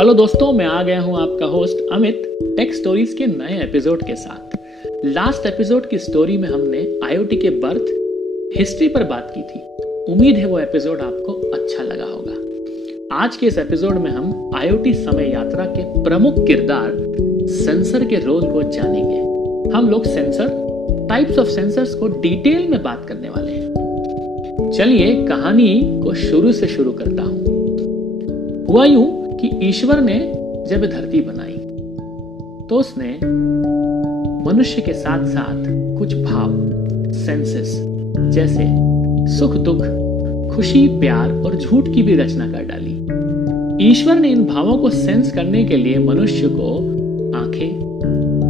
Hello दोस्तों, मैं आ गया हूं आपका होस्ट अमित टेक स्टोरीज के नए एपिसोड के साथ। लास्ट एपिसोड की स्टोरी में हमने आईओटी के बर्थ हिस्ट्री पर बात की थी। उम्मीद है वो एपिसोड आपको अच्छा लगा होगा। आज के इस एपिसोड में हम आईओटी समय यात्रा के प्रमुख किरदार सेंसर के रोल को जानेंगे। हम लोग सेंसर, टाइप्स ऑफ सेंसर्स को डिटेल में बात करने वाले हैं। चलिए कहानी को शुरू से शुरू करता हूं। हुआ यूं कि ईश्वर ने जब धरती बनाई तो उसने मनुष्य के साथ साथ कुछ भाव, सेंसेस, जैसे सुख दुख, खुशी, प्यार और झूठ की भी रचना कर डाली। ईश्वर ने इन भावों को सेंस करने के लिए मनुष्य को आंखें,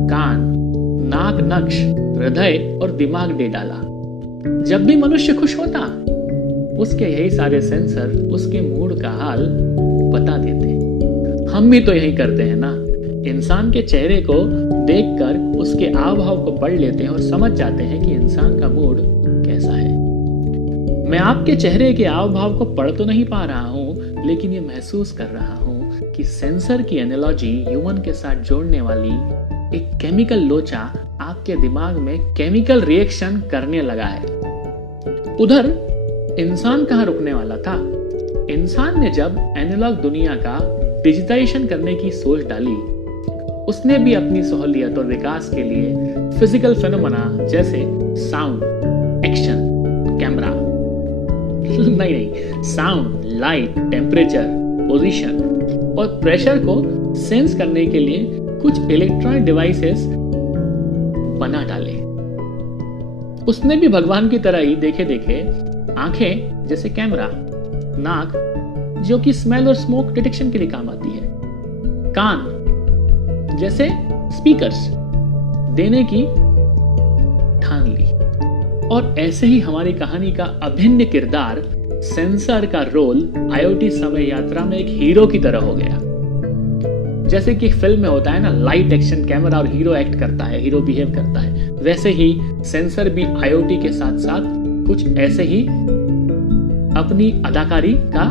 कान, नाक, नक्श, हृदय और दिमाग दे डाला। जब भी मनुष्य खुश होता, उसके यही सारे सेंसर उसके मूड का हाल बता देते। हम भी तो यही करते हैं ना। इंसान के चेहरे को देखकर उसके हाव भाव को पढ़ लेते हैं और समझ जाते हैं कि इंसान का मूड कैसा है। मैं आपके चेहरे के हाव भाव को पढ़ तो नहीं पा रहा हूं, लेकिन ये महसूस कर रहा हूं कि सेंसर की एनालॉजी ह्यूमन के साथ जोड़ने वाली एक केमिकल लोचा आपके दिमाग में केमिकल रिएक्शन करने लगा है। उधर इंसान कहाँ रुकने वाला था। इंसान ने जब एनालॉग दुनिया का डिजिटाइजेशन करने की सोच डाली, उसने भी अपनी सहूलियत और विकास के लिए फिजिकल फेनोमेना जैसे sound, action, camera sound, light, temperature, position और प्रेशर को सेंस करने के लिए कुछ इलेक्ट्रॉनिक डिवाइसेस बना डाले। उसने भी भगवान की तरह ही देखे देखे आंखें जैसे कैमरा, नाक जो कि स्मेल और स्मोक डिटेक्शन के लिए काम आती है, कान जैसे स्पीकर्स देने की ठान ली। और ऐसे ही हमारी कहानी का अभिन्न किरदार सेंसर का रोल आईओटी समय यात्रा में एक हीरो की तरह हो गया। जैसे कि फिल्म में होता है ना, लाइट, एक्शन, कैमरा और हीरो एक्ट करता है, हीरो बिहेव करता है, वैसे ही सेंसर भी आईओटी के साथ साथ कुछ ऐसे ही अपनी अदाकारी का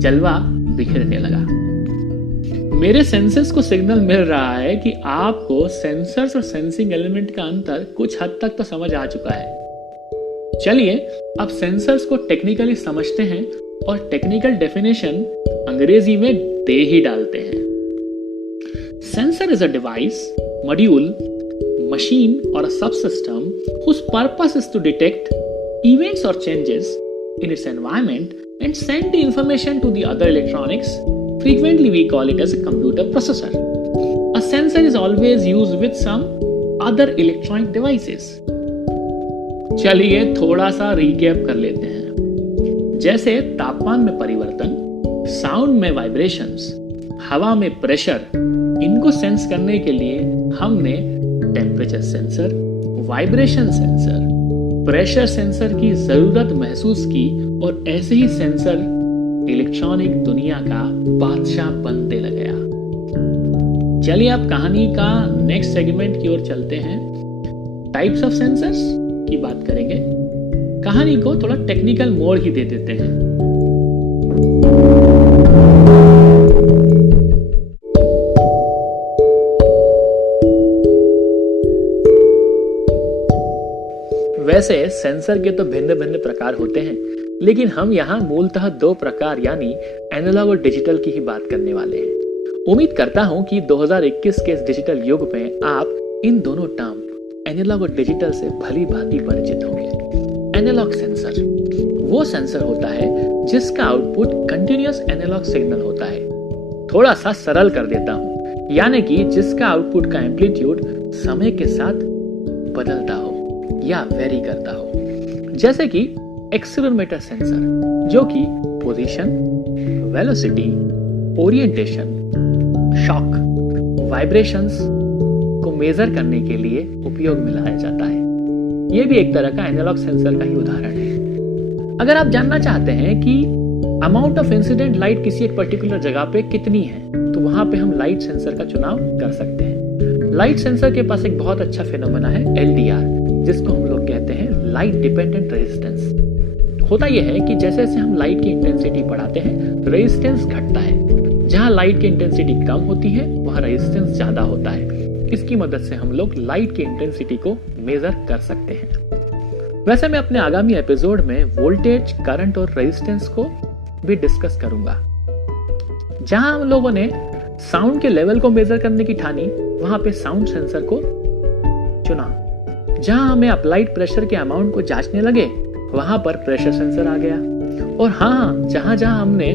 जलवा बिखेरने लगा। मेरे सेंसेस को सिग्नल मिल रहा है कि आपको सेंसर्स और सेंसिंग एलिमेंट का अंतर कुछ हद तक तो समझ आ चुका है। चलिए अब सेंसर्स को टेक्निकली समझते हैं और टेक्निकल डेफिनेशन अंग्रेजी में दे ही डालते हैं। Sensor is a device, module, machine or a subsystem whose purpose is to detect events or changes in its environment and send the information to the other electronics. Frequently we call it as a computer processor. A sensor is always used with some other electronic devices. चलिए थोड़ा सा recap कर लेते हैं। जैसे तापमान में परिवर्तन, साउंड में वाइब्रेशंस, हवा में प्रेशर, इनको सेंस करने के लिए हमने temperature sensor, vibration sensor, pressure sensor की जरूरत महसूस की और ऐसे ही सेंसर इलेक्ट्रॉनिक दुनिया का बादशाह बनते लग गया। चलिए अब कहानी का नेक्स्ट सेगमेंट की ओर चलते हैं। टाइप्स ऑफ सेंसर्स की बात करेंगे। कहानी को थोड़ा टेक्निकल मोड़ ही दे देते हैं। वैसे सेंसर के तो भिन्न भिन्न प्रकार होते हैं, लेकिन हम यहाँ मूलतः दो प्रकार यानी एनालॉग और डिजिटल की ही बात करने वाले हैं। उम्मीद करता हूँ कि 2021 के इस डिजिटल युग में आप इन दोनों टर्म एनालॉग और डिजिटल से भली भांति परिचित होंगे। एनालॉग सेंसर वो सेंसर होता है जिसका आउटपुट कंटिन्यूअस एनालॉग सिग्नल होता है। थोड़ा सा सरल कर देता हूँ, यानी कि जिसका आउटपुट का एम्पलीट्यूड समय के साथ बदलता हो या वेरी करता हो। जैसे कि एक्सीलरोमीटर सेंसर जो कि position, velocity, orientation, shock, vibrations को मेजर करने के लिए उपयोग में लाया जाता है। यह भी एक तरह का एनालॉग सेंसर का ही उदाहरण है। अगर आप जानना चाहते हैं कि अमाउंट ऑफ इंसिडेंट लाइट किसी एक पर्टिकुलर जगह पे कितनी है, तो वहां पे हम लाइट सेंसर का चुनाव कर सकते हैं। लाइट सेंसर के पास एक बहुत अच्छा फिनोमेना है LDR, जिसको हम लोग कहते हैं लाइट डिपेंडेंट रेजिस्टेंस। होता यह है कि जैसे जैसे हम लाइट की इंटेंसिटी बढ़ाते हैं, रेजिस्टेंस घटता है। जहाँ लाइट की इंटेंसिटी कम होती है वहाँ रेजिस्टेंस ज्यादा होता है। इसकी मदद से हम लोग लाइट की इंटेंसिटी को मेजर कर सकते हैं। वैसे मैं अपने आगामी एपिसोड में वोल्टेज, करंट और रेजिस्टेंस को भी डिस्कस करूंगा। जहां हम लोगों ने साउंड के लेवल को मेजर करने की ठानी, वहां पे साउंड सेंसर को चुना। जहां हमें अप्लाइड प्रेशर के अमाउंट को जांचने लगे, वहां पर प्रेशर सेंसर आ गया। और हाँ, जहां जहां हमने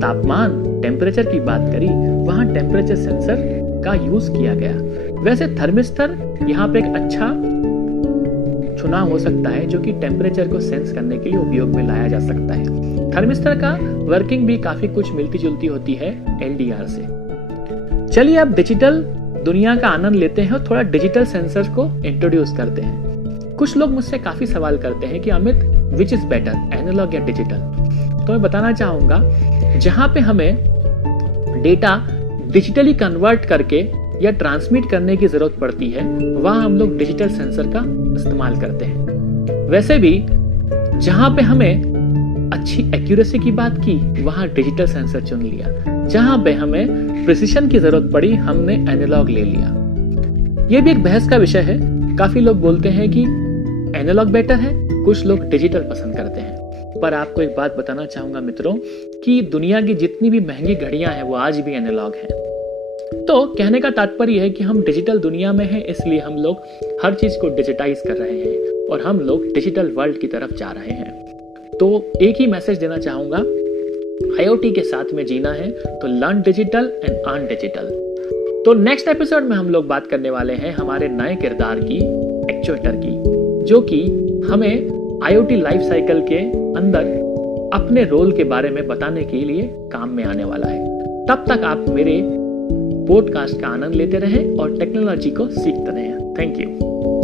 तापमान, टेम्परेचर की बात करी, वहां टेम्परेचर सेंसर का यूज किया गया। वैसे थर्मिस्टर यहाँ पे एक अच्छा चुनाव हो सकता है जो कि टेम्परेचर को सेंस करने के लिए उपयोग में लाया जा सकता है। थर्मिस्टर का वर्किंग भी काफी कुछ मिलती जुलती होती है एलडीआर से। चलिए अब डिजिटल दुनिया का आनंद लेते हैं और थोड़ा डिजिटल सेंसर को इंट्रोड्यूस करते हैं। कुछ लोग मुझसे काफी सवाल करते हैं कि Amit, which is better, analogue या डिजिटल? तो मैं बताना चाहूंगा, जहां पे हमें डेटा डिजिटली कन्वर्ट करके या ट्रांसमिट करने की जरूरत पड़ती है, वहां हम लोग डिजिटल सेंसर का इस्तेमाल करते हैं। वैसे भी जहां पे हमें अच्छी एक्यूरेसी की बात की, वहां डिजिटल सेंसर चुन लिया। जहां पे हमें प्रिसिशन की जरूरत पड़ी, हमने एनालॉग ले लिया। यह भी एक बहस का विषय है। काफी लोग बोलते हैं कि एनालॉग बेटर है, कुछ लोग डिजिटल पसंद करते हैं। पर आपको एक बात बताना चाहूंगा मित्रों, कि दुनिया की जितनी भी महंगी घड़ियां हैं वो आज भी एनालॉग हैं। तो कहने का तात्पर्य है कि हम डिजिटल दुनिया में हैं, इसलिए हम लोग हर चीज को डिजिटाइज कर रहे हैं और हम लोग डिजिटल वर्ल्ड की तरफ जा रहे हैं। तो एक ही मैसेज देना चाहूंगा, आईओटी के साथ में जीना है तो learn digital and earn digital. तो नेक्स्ट एपिसोड में हम लोग बात करने वाले हैं हमारे नए किरदार की, एक्चुएटर की, जो कि हमें आईओटी लाइफ साइकिल के अंदर अपने रोल के बारे में बताने के लिए काम में आने वाला है। तब तक आप मेरे पॉडकास्ट का आनंद लेते रहें और टेक्नोलॉजी को सीखते रहें। Thank you.